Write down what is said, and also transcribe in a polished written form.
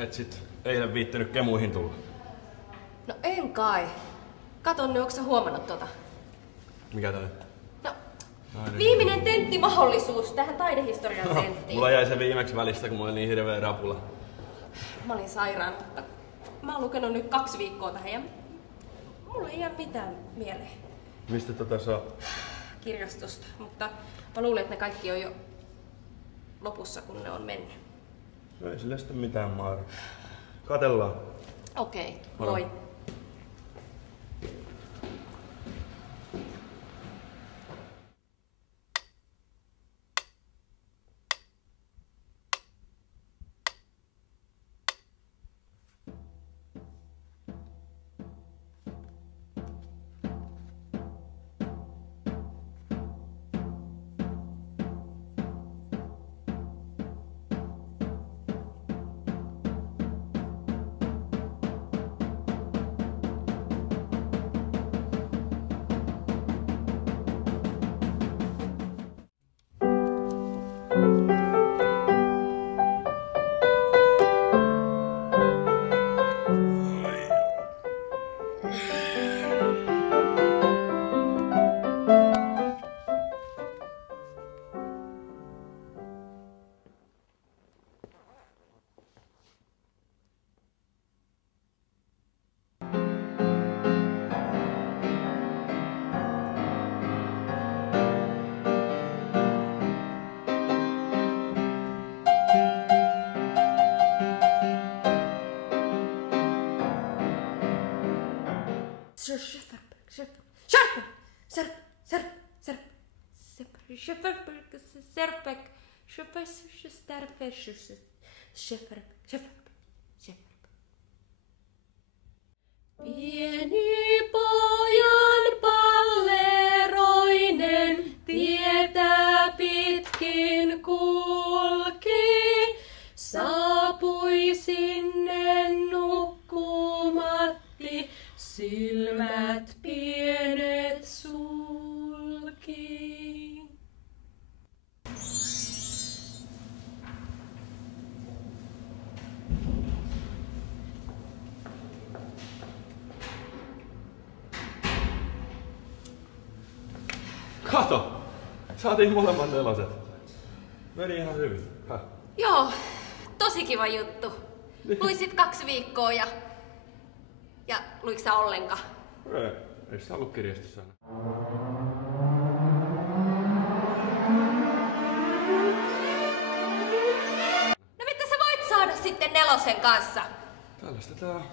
Et sit eilen viittänyt kemuihin tulla. No en kai. Katon nyt, onko sä huomannut tota? Mikä tää? No, viimeinen tenttimahdollisuus tähän taidehistorian tenttiin. Mulla jäi se viimeksi välistä, kun mulla oli niin hirveä rapula. Mä olin sairaan, mutta mä oon lukenut nyt 2 viikkoa tähän ja mulla ei jää mitään mieleen. Mistä tota saa? Kirjastosta, mutta mä luulen, että ne kaikki on jo lopussa, kun ne on mennyt. No ei sillä sitten mitään maara. Katellaan. Okei, moi. Pieni pojan palleroinen tietä pitkin kulki, saapui sinne nukkumatti, silmät pienet sulki. Kato! Saatiin molemmat 4. Meni ihan hyvin. Häh? Joo, tosi kiva juttu. Luin sit 2 viikkoa ja luitko sä ollenkaan? Ei sitä ollut kirjastossa. No mitä sä voit saada sitten 4 kanssa? Tällaista tää on.